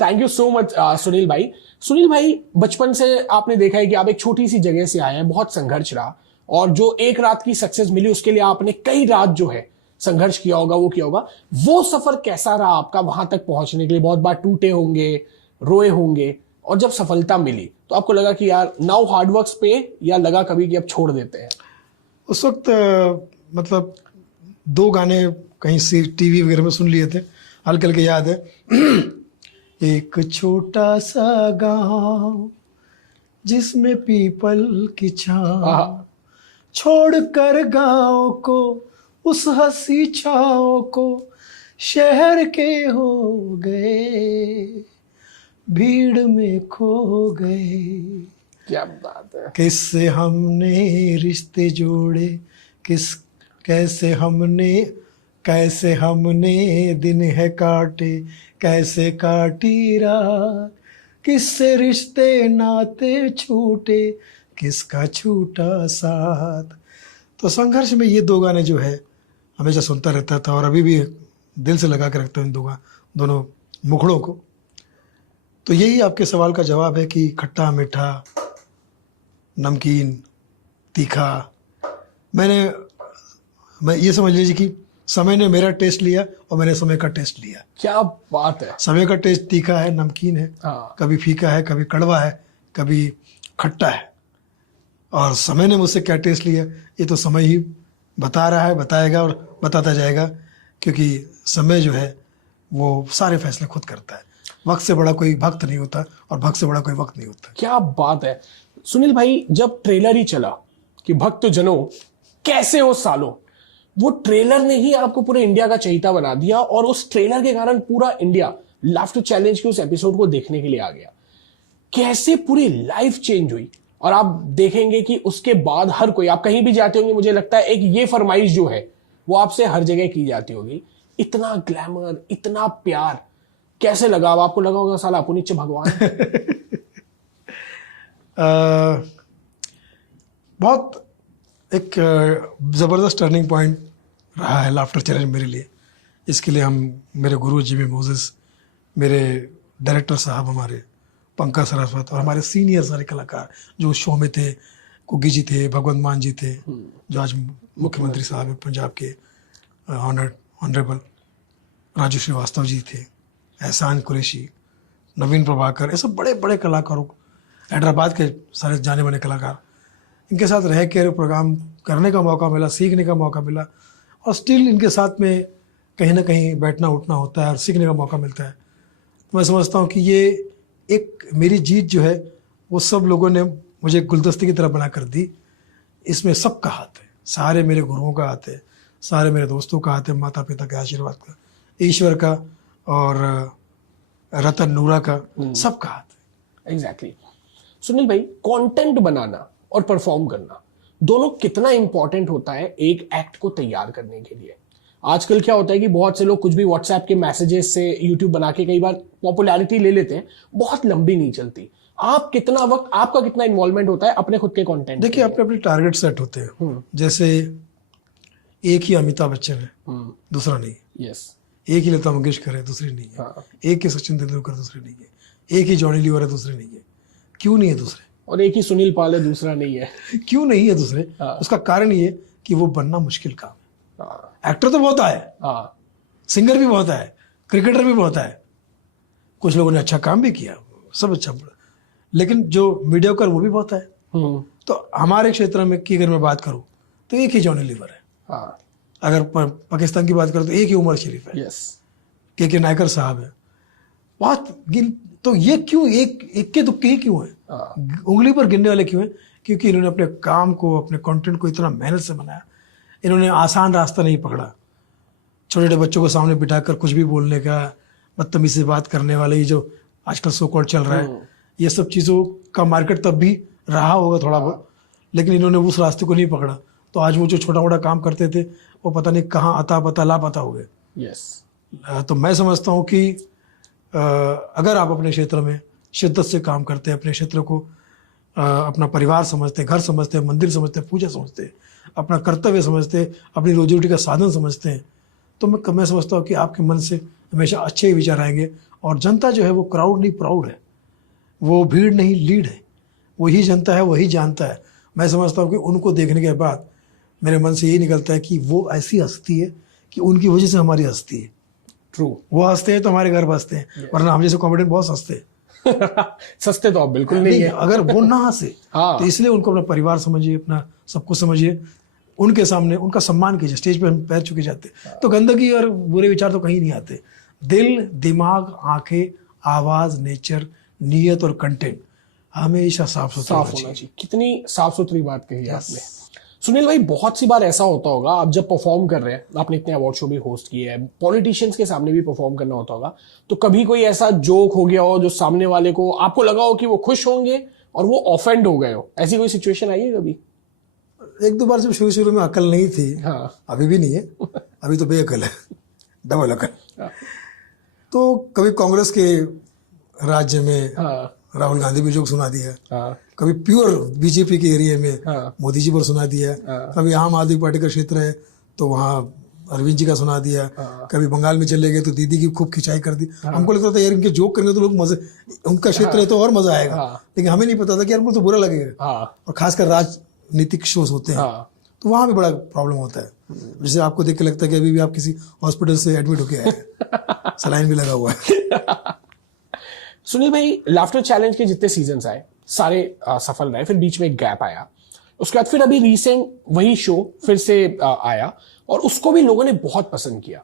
Thank you so much Sunil भाई। सुनील भाई, बचपन से आपने देखा है कि आप एक छोटी सी जगह से आए हैं, बहुत संघर्ष रहा, और जो एक रात की सक्सेस मिली उसके लिए आपने कई रात जो है संघर्ष किया होगा, वो किया होगा। वो सफर कैसा रहा आपका वहां तक पहुंचने के लिए? बहुत बार टूटे होंगे, रोए होंगे, और जब सफलता मिली तो आपको लगा कि यार नाउ हार्ड वर्क्स पे, या लगा कभी कि अब छोड़ देते हैं? उस वक्त मतलब 2 गाने कहीं से टीवी वगैरह में सुन लिए थे, हल्के हल्के याद है। एक छोटा सा गांव जिसमें पीपल की छांव, छोड़कर गांव को उस हंसी छाँव को शहर के हो गए, भीड़ में खो गए। क्या बात है। किससे हमने रिश्ते जोड़े, कैसे हमने दिन है काटे, कैसे काटी रात, किससे रिश्ते नाते छूटे, किसका छूटा साथ। तो संघर्ष में ये 2 गाने जो है हमेशा सुनता रहता था, और अभी भी दिल से लगा के रखता हूँ इन दोनों मुखड़ों को। तो यही आपके सवाल का जवाब है कि खट्टा मीठा, नमकीन, तीखा, मैं ये समझ लीजिए कि समय ने मेरा टेस्ट लिया और मैंने समय का टेस्ट लिया। क्या बात है। समय का टेस्ट तीखा है, नमकीन है, कभी फीका है, कभी कड़वा है, कभी खट्टा है। और समय ने मुझसे क्या टेस्ट लिया ये तो समय ही बता रहा है, बताएगा और बताता जाएगा, क्योंकि समय जो है वो सारे फैसले खुद करता है। वक्त से बड़ा कोई भक्त नहीं होता और भक्त से बड़ा कोई वक्त नहीं होता। क्या बात है सुनील भाई। जब ट्रेलर ही चला कि भक्त जनों कैसे हो सालों, वो ट्रेलर ने ही आपको पूरे इंडिया का चहेता बना दिया, और उस ट्रेलर के कारण पूरा इंडिया लाफ्टर चैलेंज के उस एपिसोड को देखने के लिए आ गया। कैसे पूरी लाइफ चेंज हुई, और आप देखेंगे कि उसके बाद हर कोई, आप कहीं भी जाते होंगे, मुझे लगता है एक ये फरमाइश जो है वो आपसे हर जगह की जाती होगी। इतना ग्लैमर, इतना प्यार, कैसे लगा? अब आपको लगा होगा साला आपको नीचे भगवान। बहुत एक ज़बरदस्त टर्निंग पॉइंट रहा है लाफ्टर चैलेंज मेरे लिए। इसके लिए मेरे गुरु जिमी मोसेस, मेरे डायरेक्टर साहब हमारे पंकज सरस्वत, और हमारे सीनियर सारे कलाकार जो शो में थे, कुकी जी थे, भगवंत मान जी थे, जो आज मुख्यमंत्री साहब हैं पंजाब के, ऑनरेबल राजू श्रीवास्तव जी थे, एहसान कुरैशी, नवीन प्रभाकर, ये सब बड़े बड़े कलाकारों, हैदराबाद के सारे जाने माने कलाकार, इनके साथ रह कर प्रोग्राम करने का मौका मिला, सीखने का मौका मिला, और स्टिल इनके साथ में कहीं ना कहीं बैठना उठना होता है और सीखने का मौका मिलता है। तो मैं समझता हूँ कि ये एक मेरी जीत जो है वो सब लोगों ने मुझे गुलदस्ते की तरह बना कर दी। इसमें सबका हाथ है, सारे मेरे गुरुओं का हाथ है, सारे मेरे दोस्तों का हाथ है, माता पिता के आशीर्वाद का, ईश्वर का और रतन नूरा का, सबका हाथ है। एग्जैक्टली। सुनील भाई, कंटेंट बनाना और परफॉर्म करना दोनों कितना इंपॉर्टेंट होता है एक एक्ट को तैयार करने के लिए? आजकल क्या होता है कि बहुत से लोग कुछ भी व्हाट्सएप के मैसेजेस से यूट्यूब बना के कई बार पॉपुलैरिटी ले लेते हैं, बहुत लंबी नहीं चलती। आप कितना वक्त, आपका कितना इन्वॉल्वमेंट होता है अपने खुद के कंटेंट? देखिए, अपने अपने टारगेट सेट होते हैं। जैसे एक ही अमिताभ बच्चन है, दूसरा नहीं। यस। एक ही लता मंगेशकर है, दूसरी नहीं है। एक ही सचिन तेंदुलकर, दूसरे नहीं है। एक ही जॉनी लीवर है, दूसरे नहीं है। क्यों नहीं है दूसरे? और एक ही सुनील पाल है, दूसरा नहीं है। क्यों नहीं है दूसरे? उसका कारण ये कि वो बनना मुश्किल काम है। एक्टर तो बहुत है, सिंगर भी बहुत है, क्रिकेटर भी बहुत है, कुछ लोगों ने अच्छा काम भी किया, सब अच्छा, लेकिन जो मीडियोकर वो भी बहुत है। तो हमारे क्षेत्र में की अगर मैं बात करूं तो एक ही जॉनी लीवर है। अगर पाकिस्तान की बात करूं तो एक ही उमर शरीफ है। के नायकर साहब है। बहुत तो ये क्यों एक के दुक्के ही क्यों है? उंगली पर गिनने वाले क्यों है? क्योंकि इन्होंने अपने काम को, अपने कंटेंट को इतना मेहनत से बनाया। इन्होंने आसान रास्ता नहीं पकड़ा। छोटे छोटे बच्चों को सामने बिठाकर कुछ भी बोलने का, बदतमीजी से बात करने वाले, ये जो आजकल सो कॉल्ड चल रहा है, ये सब चीज़ों का मार्केट तब भी रहा होगा थोड़ा बहुत, लेकिन इन्होंने उस रास्ते को नहीं पकड़ा। तो आज वो जो छोटा मोटा काम करते थे वो पता नहीं कहाँ अता पता लापता हो गए। तो मैं समझता हूँ कि अगर आप अपने क्षेत्र में शिद्दत से काम करते हैं, अपने क्षेत्र को अपना परिवार समझते, घर समझते, मंदिर समझते, पूजा समझते, अपना कर्तव्य समझते, अपनी रोजी रोटी का साधन समझते हैं, तो मैं समझता हूँ कि आपके मन से हमेशा अच्छे ही विचार आएंगे। और जनता जो है वो क्राउड नहीं प्राउड है, वो भीड़ नहीं लीड है, वही जनता है, वही जानता है। मैं समझता हूँ कि उनको देखने के बाद मेरे मन से यही निकलता है कि वो ऐसी हस्ती है कि उनकी वजह से हमारी हस्ती है। ट्रू। वो हंसते हैं तो हमारे घर बसते हैं, वरना हम जैसे कॉमेडियन बहुत हंसते हैं। सस्ते तो आप बिल्कुल नहीं है। अगर वो ना हंसे हाँ। तो इसलिए उनको अपना परिवार समझिए, अपना सब कुछ समझिए, उनके सामने उनका सम्मान कीजिए। स्टेज पे हम पैर छू के जाते तो गंदगी और बुरे विचार तो कहीं नहीं आते। दिल, दिमाग, आंखें, आवाज, नेचर, नीयत और कंटेंट हमेशा साफ सुथरा साफ होना चाहिए। कितनी साफ सुथरी बात कही है आपने। सुनील भाई, बहुत सी बार ऐसा होता होगा, आप जब परफॉर्म कर रहे हैं, आपने इतने अवार्ड शो भी होस्ट किए हैं, पॉलिटिशियंस के सामने भी परफॉर्म करना होता होगा, तो कभी कोई ऐसा जोक हो गया हो जो सामने वाले को आपको लगा हो कि वो खुश होंगे और वो ऑफेंड हो गए हो, ऐसी कोई सिचुएशन आई है कभी? एक दो बार जब शुरू शुरू में अकल नहीं थी, हाँ। अभी भी नहीं है, अभी तो बेअकल है, डबल अकल। तो कभी कांग्रेस के राज्य में हाँ। राहुल गांधी भी जोक सुना दिया, हाँ। कभी प्योर बीजेपी के एरिया में हाँ। मोदी जी पर सुना दिया, कभी आम आदमी पार्टी का क्षेत्र है तो वहाँ अरविंद जी का सुना दिया, कभी बंगाल में चले गए तो दीदी की खूब खिंचाई कर दी। हमको लगता था यार इनके जोक करने तो लोग मजे, उनका क्षेत्र है तो और मजा आएगा, लेकिन हमें नहीं पता था कि यार तो बुरा लगेगा। और खासकर राजनीतिक शोज होते हैं तो वहाँ भी बड़ा प्रॉब्लम होता है। जैसे आपको देख के लगता है कि अभी भी आप किसी हॉस्पिटल से एडमिट होके आए हैं, सलाइन भी लगा हुआ है। सुनील भाई, लाफ्टर चैलेंज के जितने सीजन्स आए सारे सफल रहे, फिर बीच में एक गैप आया, उसके बाद फिर अभी रिसेंट वही शो फिर से आया और उसको भी लोगों ने बहुत पसंद किया।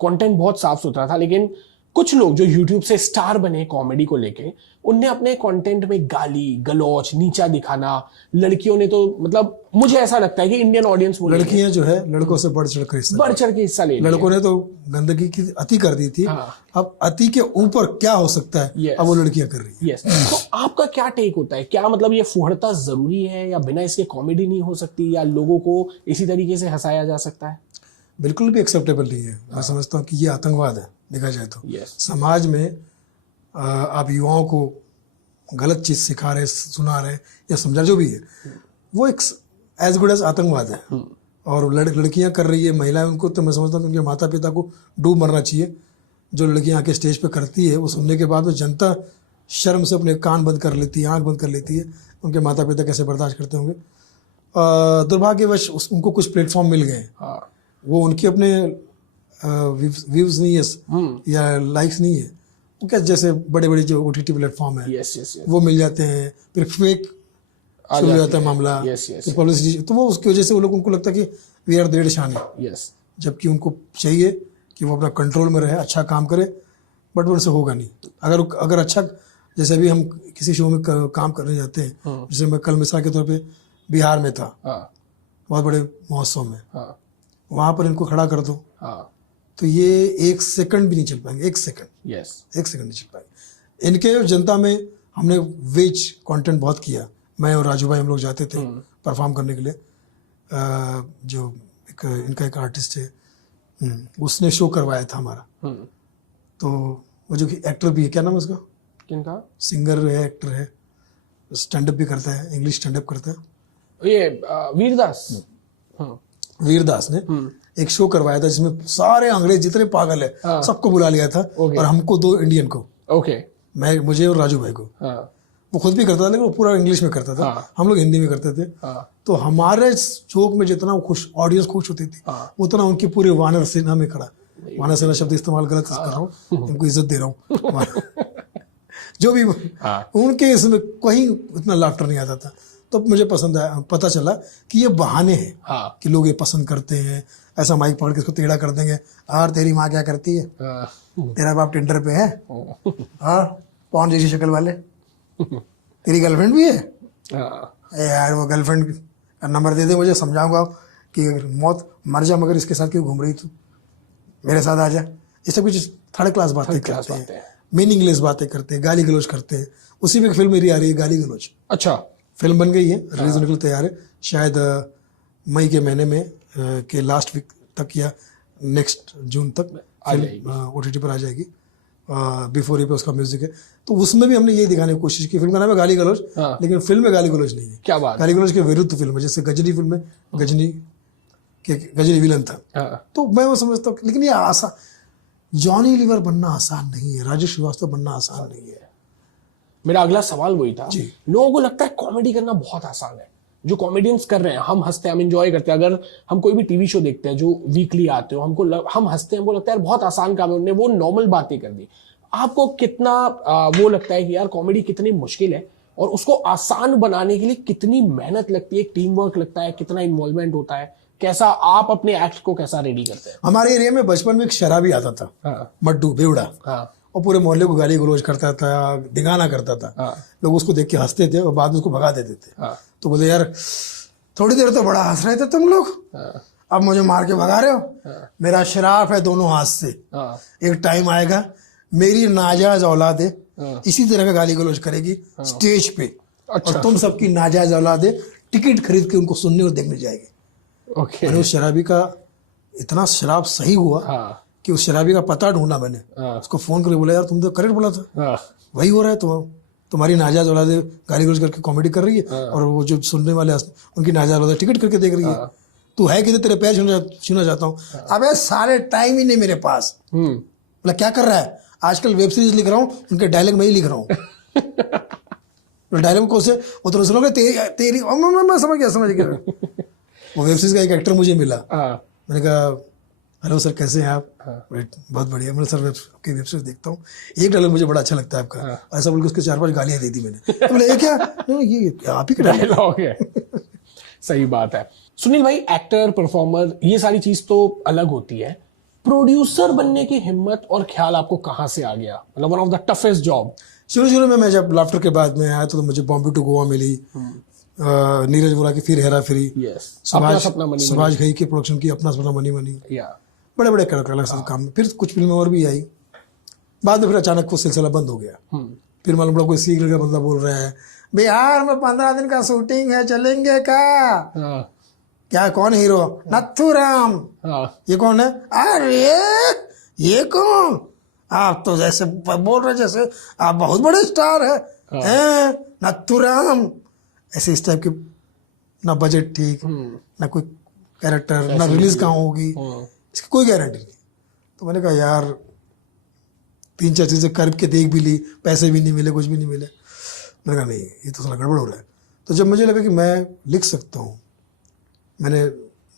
कंटेंट बहुत साफ सुथरा था, लेकिन कुछ लोग जो यूट्यूब से स्टार बने कॉमेडी को लेके, उनने अपने कंटेंट में गाली गलौच, नीचा दिखाना, लड़कियों ने तो मतलब मुझे ऐसा लगता है कि इंडियन ऑडियंस, लड़कियां जो है लड़कों से बढ़ चढ़ के हिस्सा ले, लड़कों ने तो गंदगी की अति कर दी थी। अब अति के ऊपर क्या हो सकता है, अब वो लड़कियां कर रही है। तो आपका क्या टेक होता है? क्या मतलब ये फुहड़ता जरूरी है या बिना इसके कॉमेडी नहीं हो सकती, या लोगों को इसी तरीके से हंसाया जा सकता है? बिल्कुल भी एक्सेप्टेबल नहीं है। मैं समझता हूँ कि ये आतंकवाद है देखा जाए तो। समाज में आप युवाओं को गलत चीज सिखा रहे, सुना रहे या समझा जो भी है, वो एक एज गुड एज आतंकवाद है। और लड़कियां कर रही है, महिलाएं, उनको तो मैं समझता हूँ कि उनके माता पिता को डूब मरना चाहिए। जो लड़कियां आके स्टेज पे करती है वो सुनने के बाद में जनता शर्म से अपने कान बंद कर लेती है, आंख बंद कर लेती है। उनके माता पिता कैसे बर्दाश्त करते होंगे। दुर्भाग्यवश उनको कुछ प्लेटफॉर्म मिल गए, वो उनके अपने व्यूज नहीं है या लाइक्स नहीं है, वो क्या जैसे बड़े बड़े जो OTT प्लेटफॉर्म है वो मिल जाते हैं, फिर फेक शुरू हो जाता है मामला, पब्लिसिटी। तो वो उसकी वजह से वो लोग, उनको लगता है कि वी आर देड़ शान है, जबकि उनको चाहिए कि वो अपना कंट्रोल में रहे, अच्छा काम करे, बट उनसे होगा नहीं। अगर अच्छा, जैसे अभी हम किसी शो में काम करने जाते हैं, जैसे मैं कल मिसाल के तौर पे बिहार में था, बहुत बड़े महोत्सव में, वहां पर इनको खड़ा कर दो तो ये 1 सेकंड भी नहीं चल पाएंगे, 1 सेकंड, 1 सेकंड नहीं चल पाएंगे। इनके जनता में हमने वेज कंटेंट बहुत किया। मैं और राजू भाई हम लोग जाते थे परफॉर्म करने के लिए। जो इनका एक आर्टिस्ट है, उसने शो करवाया था हमारा। तो वो जो एक्टर भी है, क्या नाम है उसका? किनका? सिंगर है, एक्टर है, स्टैंड अप भी करता है, इंग्लिश स्टैंड अप करता है, ये वीरदास। वीरदास ने एक शो करवाया था जिसमें सारे अंग्रेज जितने पागल है सबको बुला लिया था, और हमको 2 इंडियन को, मुझे और राजू भाई को। वो खुद भी करता था लेकिन वो पूरा इंग्लिश में करता था, हम लोग हिंदी में करते थे। तो हमारे शोक में जितना ऑडियंस खुश होती थी, उतना उनकी पूरी वानर सेना में खड़ा, वानर सेना शब्द इस्तेमाल गलत कर रहा हूँ, उनको इज्जत दे रहा हूँ, जो भी उनके इसमें कहीं इतना लाफ्टर नहीं आता था। तो मुझे पता चला कि ये बहाने हैं कि लोग ये पसंद करते हैं। ऐसा माइक पकड़ के इसको टेढ़ा कर देंगे, और तेरी माँ क्या करती है, तेरा बाप टिंडर पे है, और पौन जैसी शक्ल वाले, तेरी गर्लफ्रेंड भी है, यार वो गर्लफ्रेंड का नंबर दे दे, मुझे समझाऊंगा कि अगर मौत मर जा मगर इसके साथ क्यों घूम रही तू, मेरे साथ आ जा। ये सब कुछ थर्ड क्लास बातें करते हैं, मीनिंगलेस बातें करते हैं, गाली गलौज करते हैं। उसी में एक फिल्म मेरी आ रही है, गाली गलौज। अच्छा, फिल्म बन गई है, रिलीज होने के लिए तैयार है, शायद मई के महीने में के लास्ट वीक तक या नेक्स्ट जून तक OTT पर आ जाएगी। बिफोर पे उसका म्यूजिक है, तो उसमें भी हमने ये दिखाने की कोशिश की। फिल्म का नाम है गाली गलौज, लेकिन फिल्म में गाली गलौज नहीं है। क्या बात? गाली गलौज के विरुद्ध फिल्म है, जैसे गजनी फिल्म में गजनी विलन था। तो मैं वो समझता हूँ, लेकिन जॉनी लीवर बनना आसान नहीं है, राजू श्रीवास्तव बनना आसान नहीं है। मेरा अगला सवाल वही था। लोगों को लगता है कॉमेडी करना बहुत आसान है, जो कॉमेडियंस कर रहे हैं, हम हंसते हैं, हम एंजॉय करते हैं। अगर हम कोई भी टीवी शो देखते हैं जो वीकली आते हो, हम हंसते हैं, हमको लगता है बहुत आसान काम है, उन्होंने वो नॉर्मल बातें कर दी। आपको कितना वो लगता है कि यार कॉमेडी कितनी मुश्किल है और उसको आसान बनाने के लिए कितनी मेहनत लगती है, टीम वर्क लगता है, कितना इन्वॉल्वमेंट होता है, कैसा आप अपने एक्ट को कैसा रेडी करते हैं? हमारे एरिया में बचपन में एक शराबी आता था, हाँ, मड्डू बेवड़ा, हाँ, और पूरे मोहल्ले को गाली गलौज करता था, दिगाना करता था। हाँ, लोग उसको देख के हंसते थे और बाद में उसको भगा देते थे। हाँ, तो बोले यार थोड़ी देर तो बड़ा हंस रहे थे तुम लोग, हाँ, अब मुझे मार के भगा रहे हो। हाँ, मेरा शराफ है दोनों हाथ से, हाँ, एक टाइम आएगा मेरी नाजायज औलादे हाँ, इसी तरह का गाली गलौज करेगी स्टेज पे, अच्छा, और तुम सबकी नाजायज औलादे टिकट खरीद के उनको सुनने और देखने जाएगी। ओके, मैंने उस शराबी का इतना शराब सही हुआ हाँ, कि उस शराबी का पता ढूंढा मैंने, हाँ, उसको फोन करके बोला यार तुम तो करेक्ट बोला था, हाँ, वही हो रहा है, तुम्हारी नाजायज औलादे गाली गलौज करके कॉमेडी कर रही है, और वो जो सुनने वाले उनकी नाजायज औलादे टिकट करके देख रही है। तू है कि तेरे पैर छूना चाहता हूँ। अबे सारे टाइम ही नहीं मेरे पास। बोला क्या कर रहा है? आजकल वेब सीरीज लिख रहा हूँ, उनके डायलॉग मैं ही लिख रहा हूँ। डायलॉग को से वो तो सुनोगे तेरी मैं समझ गया। वो वेब सीरीज का एक एक्टर मुझे मिला, मैंने कहा हेलो सर कैसे हैं आप? बहुत बढ़िया। मैंने सर आपकी वेब सीरीज देखता हूँ, एक डायलॉग मुझे बड़ा अच्छा लगता है आपका, ऐसा बोल के उसके 4-5 गालियां दे दी मैंने। तो बोले ये क्या? ये आप ही का डायलॉग है। सही बात है। सुनील भाई, एक्टर, परफॉर्मर, ये सारी चीज तो अलग होती है, प्रोड्यूसर बनने की हिम्मत और ख्याल आपको कहां से आ गया? मतलब one of the toughest job. शुरू में मैं जब लाफ्टर के बाद में आया तो मुझे बॉम्बे टू गोवा मिली, नीरज बोला कि फिर हेरा फेरी, सुभाष घई की प्रोडक्शन की अपना सपना मनी मनी, बड़े बड़े कलाकार काम। फिर कुछ फिल्में और भी आई, बाद में फिर अचानक वो सिलसिला बंद हो गया। फिर मालूम पड़ा कोई सीक्रेट का बंदा बोल रहा है बिहार में 15 दिन का शूटिंग है, चलेंगे का? क्या कौन हीरो? नथुराम। ये कौन है? अरे ये कौन? आप तो जैसे बोल रहे जैसे आप बहुत बड़े स्टार हैं, नथुराम। ऐसे इस टाइप के, ना बजट ठीक, ना कोई कैरेक्टर, ना रिलीज कहाँ होगी, इसकी कोई गारंटी नहीं। तो मैंने कहा यार 3-4 चीजें कर के देख भी ली, पैसे भी नहीं मिले, कुछ भी नहीं मिले। मैंने कहा नहीं ये तो साला गड़बड़ हो रहा है। तो जब मुझे लगा कि मैं लिख सकता हूँ, मैंने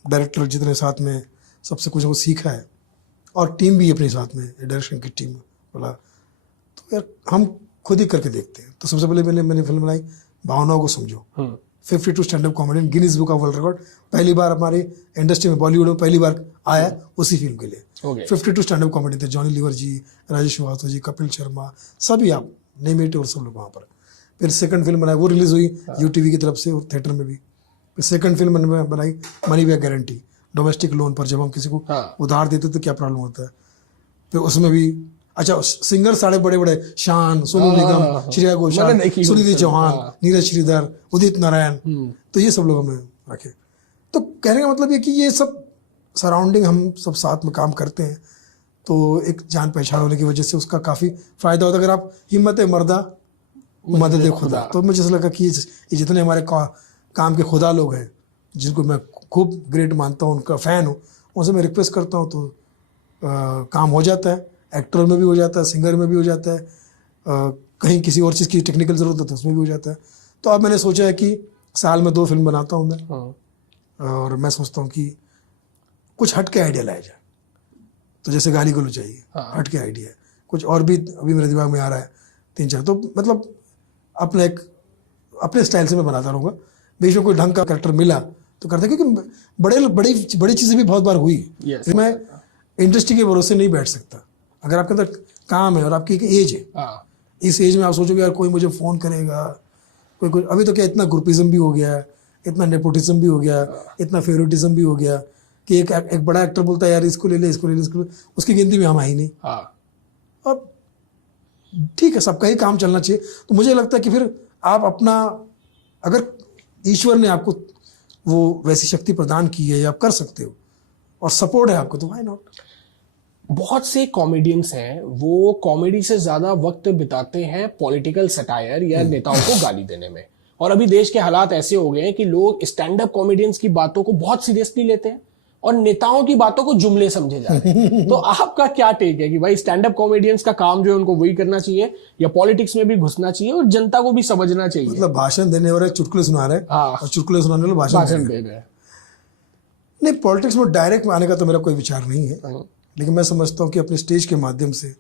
डायरेक्टर जितने साथ में सबसे कुछ सीखा है, और टीम भी अपने साथ में, डायरेक्शन की टीम, बोला तो यार हम खुद ही करके देखते हैं। तो सबसे पहले मैंने फिल्म बनाई भावनाओं को समझो, 52 stand up comedy, Guinness book of world record, पहली बार हमारी इंडस्ट्री में, बॉलीवुड में पहली बार आया उसी फिल्म के लिए। 52 स्टैंड अप कॉमेडी थे, जॉनी लीवर जी, राजेश श्रीवास्तव जी, कपिल शर्मा, सभी आप नेम इट, और सब लोग वहाँ पर। फिर सेकंड फिल्म बनाई, वो रिलीज हुई यूटीवी की तरफ से और थिएटर में भी। फिर सेकंड फिल्म मैंने बनाई money back guarantee, domestic loan पर जब हम किसी को उधार देते तो क्या प्रॉब्लम होता है। फिर उसमें भी अच्छा सिंगर सारे बड़े बड़े, शान, सोनू निगम, श्रेया घोषाल, सुनिधि चौहान, नीरज श्रीधर, उदित नारायण, तो ये सब लोग हमने रखे। तो कहने का मतलब ये कि ये सब सराउंडिंग हम सब साथ में काम करते हैं, तो एक जान पहचान होने की वजह से उसका काफ़ी फ़ायदा होता है। अगर आप हिम्मत मर्दा मदद खुदा, तो मुझे ऐसा लगा कि ये जितने हमारे काम के खुदा लोग हैं, जिनको मैं खूब ग्रेट मानता हूँ, उनका फ़ैन हूँ, उनसे मैं रिक्वेस्ट करता हूँ तो काम हो जाता है। एक्टर में भी हो जाता है, सिंगर में भी हो जाता है, कहीं किसी और चीज़ की टेक्निकल ज़रूरत है तो उसमें भी हो जाता है। तो अब मैंने सोचा है कि साल में 2 फिल्म बनाता हूँ मैं, और मैं सोचता हूँ कि कुछ हट के आइडिया लाया जाए। तो जैसे गाली गलौज चाहिए, हट के आइडिया, कुछ और भी अभी मेरे दिमाग में आ रहा है 3-4। तो मतलब अपने स्टाइल से मैं बनाता रहूँगा। बीच में कोई ढंग का कैरेक्टर मिला तो करता, क्योंकि बड़ी चीज़ें भी बहुत बार हुई। मैं इंडस्ट्री के भरोसे नहीं बैठ सकता। अगर आपके अंदर काम है और आपकी एक एज है, इस एज में आप सोचोगे यार कोई मुझे फ़ोन करेगा, कोई अभी तो क्या इतना ग्रुपिज्म भी हो गया है, इतना नेपोटिज्म भी हो गया, इतना फेवरेटिज्म भी हो गया कि एक बड़ा एक्टर बोलता है यार इसको ले ले, उसकी गिनती में हम आई नहीं। और ठीक है, सबका ही काम चलना चाहिए। तो मुझे लगता है कि फिर आप अपना, अगर ईश्वर ने आपको वो वैसी शक्ति प्रदान की है या आप कर सकते हो और सपोर्ट है आपको, तो व्हाई नॉट। बहुत से कॉमेडियंस हैं, वो कॉमेडी से ज्यादा वक्त बिताते हैं पॉलिटिकल सटायर या नेताओं को गाली देने में। और अभी देश के हालात ऐसे हो गए हैं कि लोग स्टैंड अप कॉमेडियंस की बातों को बहुत सीरियसली लेते हैं, और नेताओं की बातों को जुमले समझे जा रहे हैं। तो आपका क्या टेक है कि भाई स्टैंड अप कॉमेडियंस का काम जो है उनको वही करना चाहिए, या पॉलिटिक्स में भी घुसना चाहिए और जनता को भी समझना चाहिए? मतलब भाषण देने वाले चुटकुले सुना रहे हैं और चुटकुले सुनाने वाले भाषण दे रहे हैं। नहीं, पॉलिटिक्स में डायरेक्ट आने का तो मेरा कोई विचार नहीं है, लेकिन मैं समझता हूँ कि अपने स्टेज के माध्यम से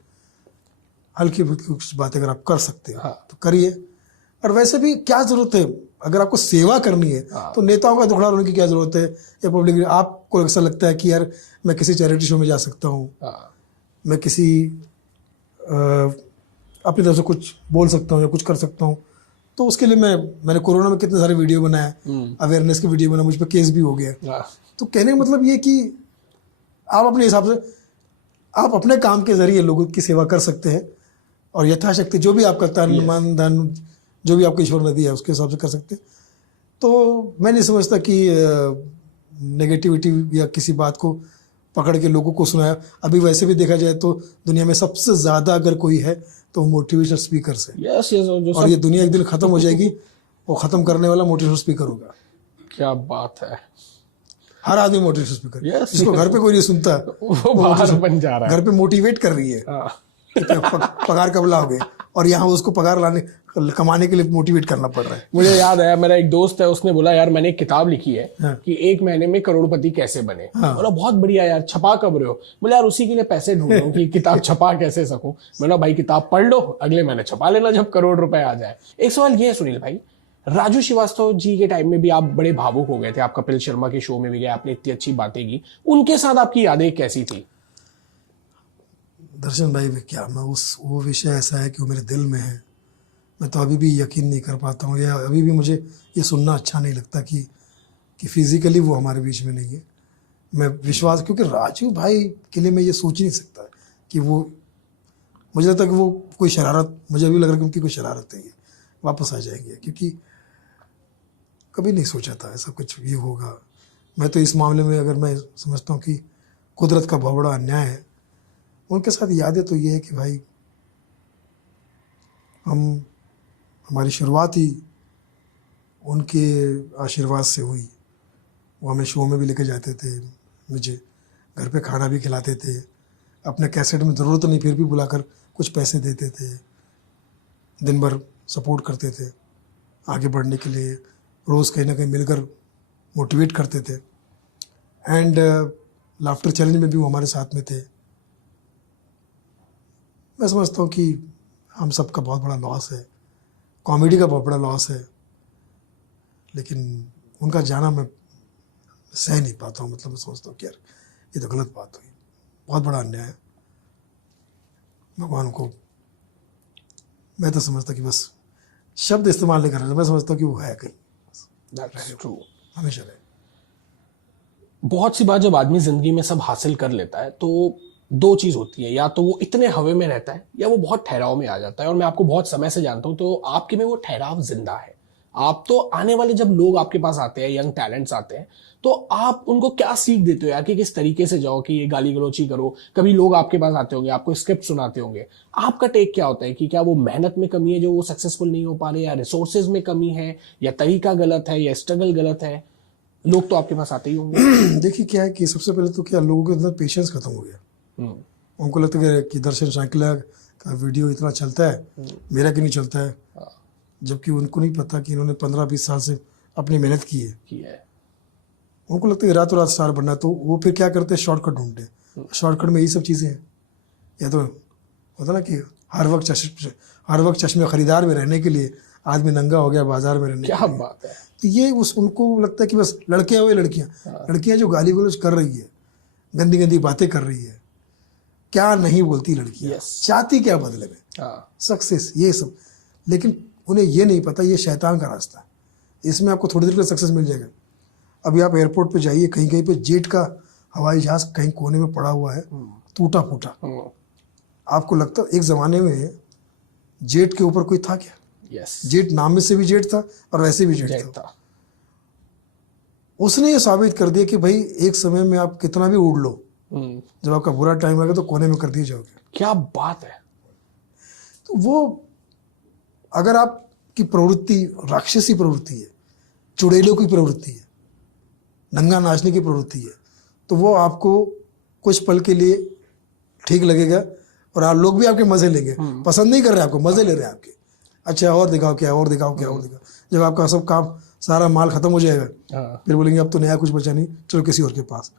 हल्की फुल्की कुछ बातें अगर आप कर सकते हो तो करिए। और वैसे भी क्या जरूरत है, अगर आपको सेवा करनी है तो नेताओं का दुखड़ा रोने की क्या जरूरत है, या पब्लिक आपको ऐसा लगता है कि यार मैं किसी चैरिटी शो में जा सकता हूँ, मैं किसी अपनी तरफ से कुछ बोल सकता हूँ या कुछ कर सकता हूँ, तो उसके लिए मैंने कोरोना में कितने सारे वीडियो बनाए, अवेयरनेस के वीडियो बनाए, मुझ पर केस भी हो गया। तो कहने का मतलब ये कि आप अपने हिसाब से आप अपने काम के जरिए लोगों की सेवा कर सकते हैं, और यथाशक्ति जो भी आपका तन मन धन जो भी आपको ईश्वर ने दिया है उसके हिसाब से कर सकते हैं। तो मैं नहीं समझता कि नेगेटिविटी या किसी बात को पकड़ के लोगों को सुनाया। अभी वैसे भी देखा जाए तो दुनिया में सबसे ज़्यादा अगर कोई है तो मोटिवेशनल स्पीकर्स है। यस, और ये दुनिया एक दिन ख़त्म हो जाएगी, वो ख़त्म करने वाला मोटिवेशनल स्पीकर होगा। क्या बात है, हर आदमी मोटिवेशनल स्पीकर, जिसको घर पे कोई नहीं सुनता वो बाहर बन जा रहा है, घर पे मोटिवेट कर रही है। पगार कब लाओगे, और यहाँ उसको पगार कमाने के लिए मोटिवेट करना पड़ रहा है। मुझे याद आया, मेरा एक दोस्त है, उसने बोला यार मैंने एक किताब लिखी है कि 1 महीने में करोड़पति कैसे बने। बोला बहुत बढ़िया यार, छपा कब रहे हो? बोले यार उसी के लिए पैसे ढूंढ रहा हूं कि किताब छपा कैसे सकूं। मैंने भाई किताब पढ़ लो, अगले महीने छपा लेना जब करोड़ रुपए आ जाए। एक सवाल ये है सुनील भाई, राजू श्रीवास्तव जी के टाइम में भी आप बड़े भावुक हो गए थे, आप कपिल शर्मा के शो में भी गए, आपने इतनी अच्छी बातें की, उनके साथ आपकी यादें कैसी थी? दर्शन भाई क्या, मैं वो विषय ऐसा है कि वो मेरे दिल में है, मैं तो अभी भी यकीन नहीं कर पाता हूँ, या अभी भी मुझे ये सुनना अच्छा नहीं लगता कि फिजिकली वो हमारे बीच में नहीं है। मैं विश्वास, क्योंकि राजू भाई के लिए मैं ये सोच नहीं सकता कि वो, मुझे लगता है कि वो कोई शरारत, मुझे अभी लग रहा है कि उनकी कोई शरारत है, ये वापस आ जाएंगे, क्योंकि कभी नहीं सोचा था ऐसा कुछ भी होगा। मैं तो इस मामले में अगर मैं समझता हूँ कि कुदरत का बहुत बड़ा अन्याय है। उनके साथ यादें तो ये है कि भाई हमारी शुरुआत ही उनके आशीर्वाद से हुई। वो हमें शो में भी लेके जाते थे, मुझे घर पे खाना भी खिलाते थे, अपने कैसेट में ज़रूरत नहीं फिर भी बुलाकर कुछ पैसे देते थे, दिन भर सपोर्ट करते थे आगे बढ़ने के लिए, रोज़ कहीं ना कहीं मिलकर मोटिवेट करते थे। एंड लाफ्टर चैलेंज में भी वो हमारे साथ में थे। मैं समझता हूँ कि हम सबका बहुत बड़ा लॉस है, कॉमेडी का बहुत बड़ा लॉस है, लेकिन उनका जाना मैं सह नहीं पाता हूँ। मतलब मैं समझता हूँ कि यार ये तो गलत बात हुई, बहुत बड़ा अन्याय है। भगवान को, मैं तो समझता कि बस शब्द इस्तेमाल नहीं करना, मैं समझता हूँ कि वो है कहीं, ट्रू, हमेशा रहे। बहुत सी बार जब आदमी जिंदगी में सब हासिल कर लेता है तो 2 चीज होती है, या तो वो इतने हवे में रहता है या वो बहुत ठहराव में आ जाता है। और मैं आपको बहुत समय से जानता हूं, तो आपके में वो ठहराव जिंदा है। आप तो आने वाले जब लोग आपके पास आते हैं, यंग टैलेंट्स आते हैं, तो आप उनको क्या सीख देते हो यार कि किस तरीके से जाओ, कि ये गाली गलौची करो? कभी लोग आपके पास आते होंगे, आपको स्क्रिप्ट सुनाते होंगे, आपका टेक क्या होता है कि क्या वो मेहनत में कमी है जो वो सक्सेसफुल नहीं हो पा रहे, या रिसोर्सेज में कमी है, या तरीका गलत है, या स्ट्रगल गलत है? लोग तो आपके पास आते ही होंगे। देखिए क्या है कि सबसे पहले तो क्या लोगों के अंदर पेशेंस खत्म हो गया। उनको लगता है कि दर्शन शाकिला का वीडियो इतना चलता है, मेरा क्यों नहीं चलता है, जबकि उनको नहीं पता कि इन्होंने 15-20 साल से अपनी मेहनत की है। उनको लगता है रातों रात स्टार बनना, तो वो फिर क्या करते हैं, शॉर्टकट ढूंढते। शॉर्टकट में यही सब चीज़ें हैं। या तो होता ना कि हर वक्त चश्मे खरीदार में रहने के लिए आदमी नंगा हो गया बाजार में रहने। क्या बात है। तो ये उनको लगता है कि बस लड़कियां हुए लड़कियां जो गाली गलौज कर रही है, गंदी गंदी बातें कर रही है, क्या नहीं बोलती लड़कियां, चाहती क्या बदले में, सक्सेस, ये सब। लेकिन उन्हें ये नहीं पता ये शैतान का रास्ता है, इसमें आपको थोड़ी देर का सक्सेस मिल जाएगा। अभी आप एयरपोर्ट पे जाइए, कहीं कहीं पे जेट का हवाई जहाज कहीं कोने में पड़ा हुआ है, टूटा फूटा। आपको लगता है एक ज़माने में जेट के ऊपर कोई था क्या? जेट नाम में से भी जेट था और वैसे भी जेट था। उसने ये साबित कर दिया कि भाई एक समय में आप कितना भी उड़ लो, जब आपका बुरा टाइम आएगा तो कोने में कर दिए जाओगे। क्या बात है। तो वो अगर आपकी प्रवृत्ति राक्षसी प्रवृत्ति है, चुड़ैलों की प्रवृत्ति है, नंगा नाचने की प्रवृत्ति है, तो वो आपको कुछ पल के लिए ठीक लगेगा और आप लोग भी आपके मजे लेंगे। पसंद नहीं कर रहे आपको, मजे ले रहे हैं आपके। अच्छा और दिखाओ क्या, और दिखाओ क्या, और दिखाओ। जब आपका सब काम सारा माल खत्म हो जाएगा फिर बोलेंगे अब तो नया कुछ बचा नहीं, चलो किसी और के पास।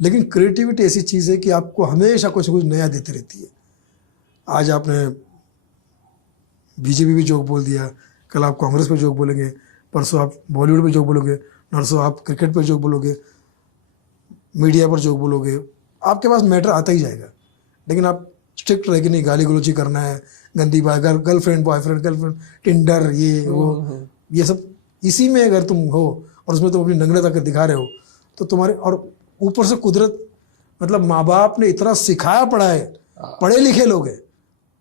लेकिन क्रिएटिविटी ऐसी चीज़ है कि आपको हमेशा कुछ न कुछ नया देती रहती है। आज आपने बीजेपी भी जोक बोल दिया, कल आप कांग्रेस पर जोक बोलेंगे, परसों आप बॉलीवुड पे जोक बोलोगे, नरसों आप क्रिकेट पर जोक बोलोगे, मीडिया पर जोक बोलोगे, आपके पास मैटर आता ही जाएगा। लेकिन आप स्ट्रिक्ट रहे कि नहीं गाली गलौची करना है, गंदी बात, गर्लफ्रेंड बॉयफ्रेंड गर्लफ्रेंड टिंडर ये वो ये सब इसी में अगर तुम हो और उसमें तुम अपनी नंगड़े तक दिखा रहे हो तो तुम्हारे, और ऊपर से कुदरत मतलब माँ बाप ने इतना सिखाया पढ़ा है, पढ़े लिखे लोग हैं,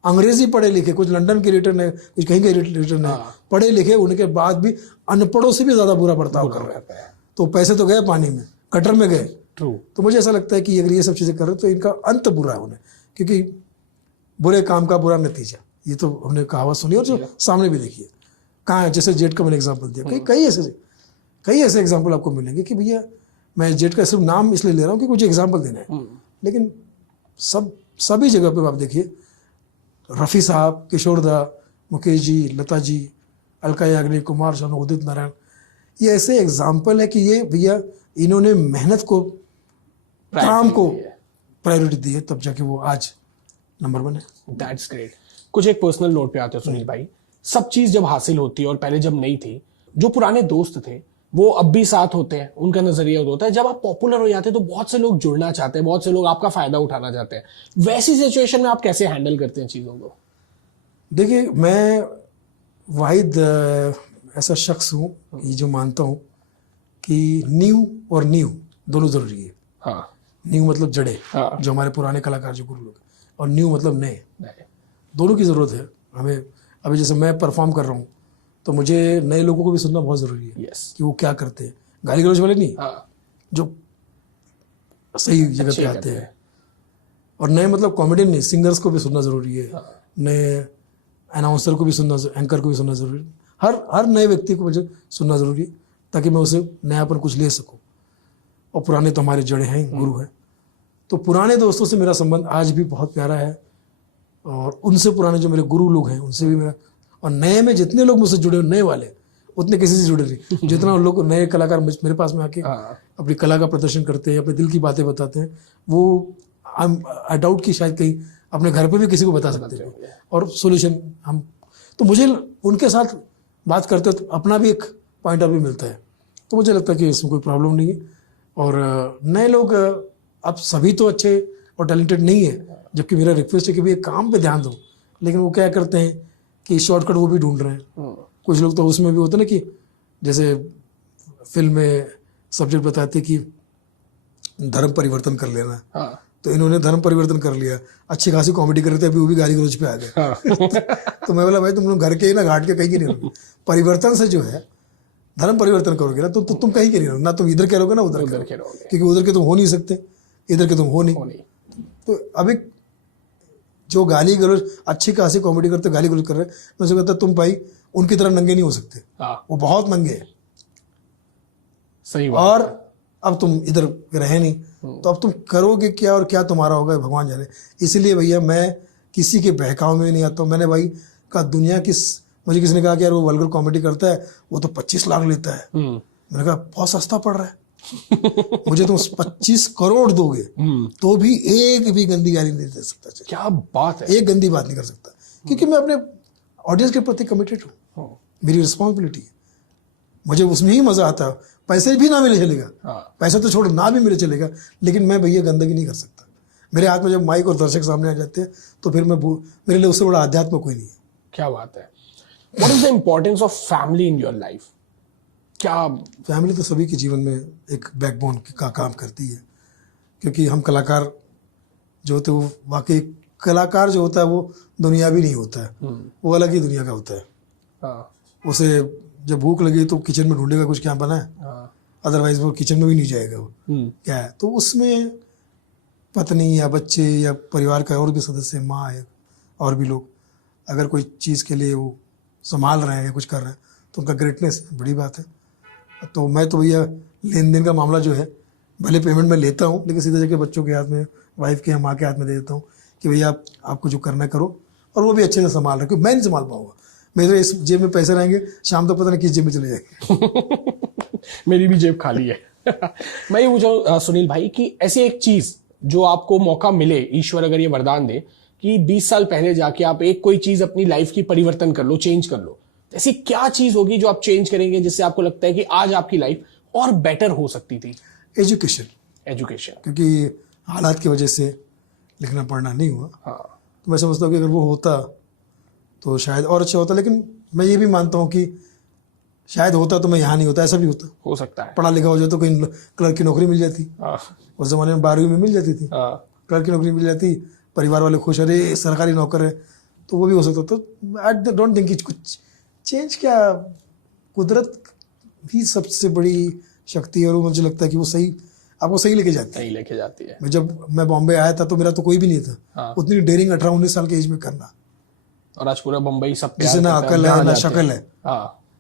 अंग्रेजी पढ़े लिखे, कुछ लंदन के रिटर्न है, कुछ कहीं के रिटर्न है, पढ़े लिखे, उनके बाद भी अनपढ़ों से भी ज़्यादा बुरा बर्ताव कर रहे हैं। तो पैसे तो गए पानी में, कटर में गए। तो मुझे ऐसा लगता है कि अगर ये सब चीज़ें कर रहे हैं तो इनका अंत बुरा है उन्हें, क्योंकि बुरे काम का बुरा नतीजा, ये तो हमने कहावत सुनी और जो सामने भी देखी है। कहाँ है, जैसे जेट का मैंने एग्जाम्पल दिया, कई ऐसे एग्जाम्पल आपको मिलेंगे कि भैया मैं जेट का सिर्फ नाम इसलिए ले रहा हूँ कि कुछ एग्जाम्पल देना है, लेकिन सभी जगह पे आप देखिए, रफ़ी साहब, किशोर दा, मुकेश जी, लता जी, अलका याग्निक, कुमार शानू, उदित नारायण, ये ऐसे एग्जाम्पल है कि ये भैया इन्होंने मेहनत को, काम को प्रायोरिटी दी है, तब जाके वो आज नंबर 1 है। That's great. कुछ एक पर्सनल नोट पे आते हैं सुनील भाई, सब चीज जब हासिल होती है और पहले जब नहीं थी, जो पुराने दोस्त थे वो अब भी साथ होते हैं, उनका नजरिया होता है। जब आप पॉपुलर हो जाते हैं तो बहुत से लोग जुड़ना चाहते हैं, बहुत से लोग आपका फायदा उठाना चाहते हैं। वैसी सिचुएशन में आप कैसे हैंडल करते हैं चीजों को? देखिए, मैं वाहिद ऐसा शख्स हूँ ये जो मानता हूँ कि न्यू और न्यू दोनों जरूरी है। हाँ। न्यू मतलब जड़े, जो हमारे पुराने कलाकार जो गुरु लोग, और न्यू मतलब नए, दोनों की ज़रूरत है हमें। अभी जैसे मैं परफॉर्म कर रहा हूँ तो मुझे नए लोगों को भी सुनना बहुत ज़रूरी है कि वो क्या करते हैं, गाली गलौज वाले नहीं, जो सही जगह पे आते हैं। और नए मतलब कॉमेडियन नहीं, सिंगर्स को भी सुनना ज़रूरी है, नए अनाउंसर को भी सुनना, एंकर को भी सुनना ज़रूरी है। हर नए व्यक्ति को मुझे सुनना ज़रूरी है ताकि मैं उसे नयापन कुछ ले सकूँ। और पुराने तो हमारे जड़े हैं, गुरु हैं, तो पुराने दोस्तों से मेरा संबंध आज भी बहुत प्यारा है। और उनसे पुराने जो मेरे गुरु लोग हैं उनसे भी मेरा, और नए में जितने लोग मुझसे जुड़े, नए वाले उतने किसी से जुड़े नहीं। जितना लोग नए कलाकार मेरे पास में आके अपनी कला का प्रदर्शन करते हैं, अपने दिल की बातें बताते हैं, वो आई डाउट कि शायद कहीं अपने घर पे भी किसी को बता सकते हैं और सोल्यूशन हम, तो मुझे उनके साथ बात करते तो अपना भी एक पॉइंट ऑफ व्यू मिलता है। तो मुझे लगता है कि इसमें कोई प्रॉब्लम नहीं है। और नए लोग अब सभी तो अच्छे और टैलेंटेड नहीं है, जबकि मेरा रिक्वेस्ट है कि भी एक काम पे ध्यान दो, लेकिन वो क्या करते हैं कि शॉर्टकट वो भी ढूंढ रहे हैं। कुछ लोग तो उसमें भी होते ना कि जैसे फिल्म में सब्जेक्ट बताते कि धर्म परिवर्तन कर लेना, तो इन्होंने धर्म परिवर्तन कर लिया, अच्छी खासी कॉमेडी कर रहे थे, अभी वो भी गाली गलौज पे आ गए। तो मैं बोला भाई तुम लोग घर के ही ना घाट के कहीं के नहीं रहोगे, परिवर्तन से जो है धर्म परिवर्तन करोगे ना तो तुम कहीं के नहीं रहोगे, ना तुम इधर के रहोगे ना उधर के रहोगे, क्योंकि उधर के तुम हो नहीं सकते, इधर के तुम हो नहीं। तो अभी जो गाली गलौज अच्छी खासी कॉमेडी करते गाली गलौज कर रहे हैं, मैं कहता तुम भाई उनकी तरह नंगे नहीं हो सकते, वो बहुत नंगे हैं। सही बात। और अब तुम इधर रहे नहीं तो अब तुम करोगे क्या और क्या तुम्हारा होगा भगवान जाने। इसलिए भैया मैं किसी के बहकाव में नहीं आता हूँ। मैंने भाई का दुनिया मुझे किसी ने कहा कि यार वो वल्गर कॉमेडी करता है, वो तो 25 लाख लेता है। मैंने कहा बहुत सस्ता पड़ रहा है। मुझे तुम 25 करोड़ दोगे तो भी एक भी गंदी गाली नहीं दे सकता। क्या बात है, एक गंदी बात नहीं कर सकता, क्योंकि मैं अपने ऑडियंस के प्रति कमिटेड हूँ, मेरी रिस्पॉन्सिबिलिटी है, मुझे उसमें ही मजा आता है। पैसे भी ना मिले चलेगा, पैसा तो छोड़ ना भी मिले चलेगा, लेकिन मैं भैया गंदगी नहीं कर सकता। मेरे हाथ में जब माइक और दर्शक सामने आ जाते हैं तो फिर मेरे लिए उससे बड़ा अध्यात्म कोई नहीं है। क्या बात है। What is the importance of family in your life? क्या फैमिली तो सभी के जीवन में एक बैकबोन का काम करती है, क्योंकि हम कलाकार जो होते हैं वो वाकई कलाकार जो होता है वो दुनियावी नहीं होता है, वो अलग ही दुनिया का होता है। उसे जब भूख लगी तो किचन में ढूंढेगा कुछ क्या बना है, अदरवाइज वो किचन में भी नहीं जाएगा। वो क्या है, तो उसमें पत्नी या बच्चे या परिवार का और भी सदस्य, माँ या और भी लोग अगर कोई चीज़ के लिए वो संभाल रहे हैं या कुछ कर रहे हैं तो उनका ग्रेटनेस बड़ी बात है। तो मैं तो भैया लेन देन का मामला जो है भले पेमेंट मैं लेता हूँ लेकिन सीधे जाके बच्चों के हाथ में, वाइफ के, माँ के हाथ में दे देता हूँ कि भैया आपको जो करना है करो, और वो भी अच्छे से संभाल रहे, क्योंकि मैं नहीं संभाल पाऊंगा। मेरे इस जेब में पैसे रहेंगे, शाम तक पता नहीं किस जेब में चले जाएंगे। मेरी भी जेब खाली है। मैं ये पूछूं सुनील भाई कि ऐसी एक चीज जो आपको मौका मिले, ईश्वर अगर ये वरदान दे कि 20 साल पहले जाके आप एक कोई चीज अपनी लाइफ की परिवर्तन कर लो, चेंज कर लो, ऐसी क्या चीज होगी जो आप चेंज करेंगे जिससे आपको लगता है कि आज आपकी लाइफ और बेटर हो सकती थी? एजुकेशन। क्योंकि हालात की वजह से लिखना पढ़ना नहीं हुआ। हाँ। तो मैं समझता हूँ कि अगर वो होता तो शायद और अच्छा होता, लेकिन मैं ये भी मानता हूँ कि शायद होता तो मैं यहाँ नहीं होता, ऐसा भी हो सकता है। पढ़ा लिखा हो जाए तो कहीं क्लर्क की नौकरी मिल जाती। उस जमाने में 12वीं में मिल जाती थी, क्लर्क की नौकरी मिल जाती, परिवार वाले खुश, अरे सरकारी नौकर है, तो वो भी हो सकता। तो आई डोंट थिंक कुछ चेंज, क्या कुदरत ही सबसे बड़ी शक्ति है, और मुझे लगता है कि वो सही आपको सही लेके जाती है। मैं बॉम्बे आया था तो मेरा तो कोई भी नहीं था। उतनी डेयरिंग 18-19 साल के एज में करना, और आज पूरा बम्बई सब जिसे ना अकल है ना शक्ल है,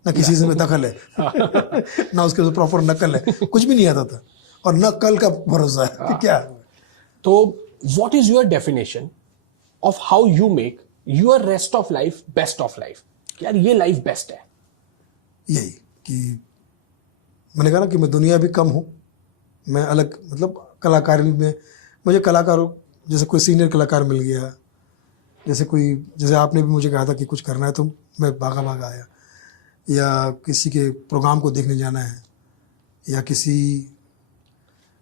ना किसी से में दखल है, ना उसके प्रॉपर नकल है, कुछ भी नहीं आता था, और न कल का भरोसा है कि क्या। तो what is your definition of how you make your rest of life best of life? यार ये लाइफ बेस्ट है। यही कि मैंने कहा ना कि मैं दुनिया भी कम हूँ, मैं अलग, मतलब कलाकारी में मुझे कलाकारों जैसे कोई सीनियर कलाकार मिल गया, जैसे आपने भी मुझे कहा था कि कुछ करना है तो मैं भागा आया, या किसी के प्रोग्राम को देखने जाना है, या किसी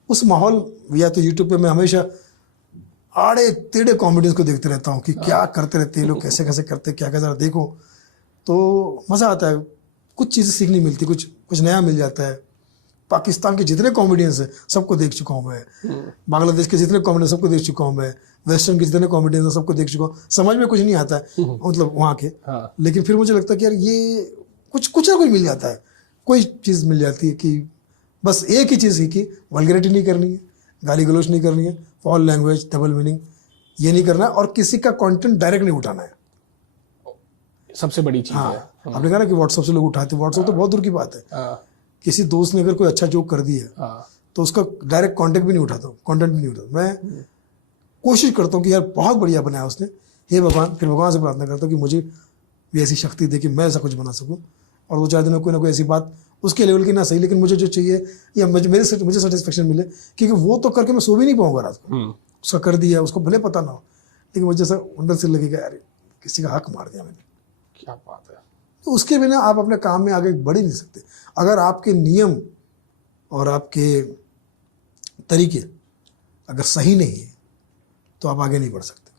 उस माहौल, या तो यूट्यूब पे मैं हमेशा आड़े टेढ़े कॉमेडियंस को देखते रहता हूँ कि क्या करते रहते हैं लोग, कैसे कैसे करते, क्या क्या, जरा देखो तो मज़ा आता है, कुछ चीज़ें सीखने मिलती, कुछ नया मिल जाता है। पाकिस्तान के जितने कॉमेडियंस हैं सबको देख चुका हूँ मैं, बांग्लादेश के जितने कॉमेडियंस सबको देख चुका हूँ मैं, वेस्टर्न के जितने कॉमेडियंस हैं सबको देख चुका हूँ। समझ में कुछ नहीं आता है मतलब वहाँ के, लेकिन फिर मुझे लगता है कि यार ये कुछ ना कुछ मिल जाता है, कोई चीज़ मिल जाती है कि बस एक ही चीज़ की वल्गैरिटी नहीं करनी है, गाली गलौज नहीं करनी है, फॉल लैंग्वेज, डबल मीनिंग ये नहीं करना है, और किसी का कंटेंट डायरेक्ट नहीं उठाना है, सबसे बड़ी चीज़ है। आपने कहा ना कि व्हाट्सएप से लोग उठाते, व्हाट्सएप तो बहुत दूर की बात है। किसी दोस्त ने अगर कोई अच्छा जोक कर दिया तो उसका डायरेक्ट कांटेक्ट भी नहीं उठाता, कंटेंट भी नहीं उठाता। मैं कोशिश करता हूँ कि यार बहुत बढ़िया बनाया उसने, हे भगवान, फिर भगवान से प्रार्थना करता हूँ कि मुझे भी ऐसी शक्ति दे कि मैं ऐसा कुछ बना सकूँ, और 2-4 दिन में कोई ना कोई ऐसी बात उसके लेवल की ना सही, लेकिन मुझे जो चाहिए या मुझे सेटिस्फेक्शन मिले, क्योंकि वो तो करके मैं सो भी नहीं पाऊंगा रात को। उसका कर दिया, उसको भले पता ना हो, लेकिन मुझे जैसा अंदर से लगेगा यार किसी का हक मार दिया मैंने, क्या बात है। तो उसके बिना आप अपने काम में आगे बढ़ ही नहीं सकते। अगर आपके नियम और आपके तरीके अगर सही नहीं है तो आप आगे नहीं बढ़ सकते।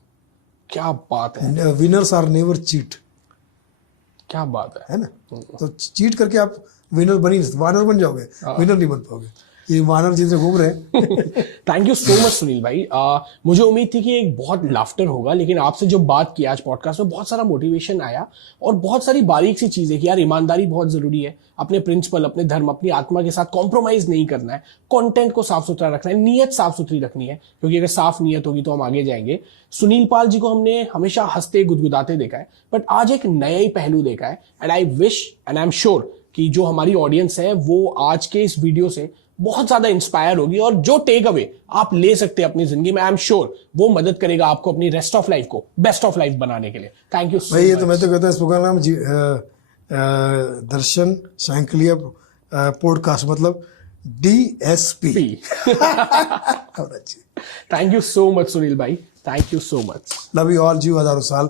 क्या बात है। Winners are never cheat. क्या बात है ना? तो चीट करके आप विनर बन ही नहीं सकते, वानर बन जाओगे, विनर नहीं बन पाओगे। ये वानर जितने घूम रहे हैं। Thank you so much Sunil भाई। मुझे उम्मीद थी कि एक बहुत लाफ्टर होगा, लेकिन आपसे जो बात की आज पॉडकास्ट में बहुत सारा मोटिवेशन आया, और बहुत सारी बारीक सी चीजें कि यार ईमानदारी बहुत जरूरी है, अपने प्रिंसिपल, अपने धर्म, अपनी आत्मा के साथ कॉम्प्रोमाइज नहीं करना है, कंटेंट को साफ सुथरा रखना है, नीयत साफ सुथरी रखनी है, क्योंकि अगर साफ नीयत होगी तो हम आगे जाएंगे। सुनील पाल जी को हमने हमेशा हंसते गुदगुदाते देखा है, बट आज एक नया ही पहलू देखा है, and I wish and I am sure कि जो हमारी ऑडियंस है वो आज के इस वीडियो से बहुत ज्यादा इंस्पायर होगी, और जो टेक अवे आप ले सकते हैं अपनी जिंदगी में, आई एम श्योर वो मदद करेगा आपको अपनी रेस्ट ऑफ लाइफ को बेस्ट ऑफ लाइफ बनाने के लिए। Thank you so much. ये तो मैं तो कहता हूँ इस प्रोग्राम नाम दर्शन सांकलिया पॉडकास्ट, मतलब DSP। Thank you so much Sunil भाई, thank you so much. Love you all, जी हजारों साल।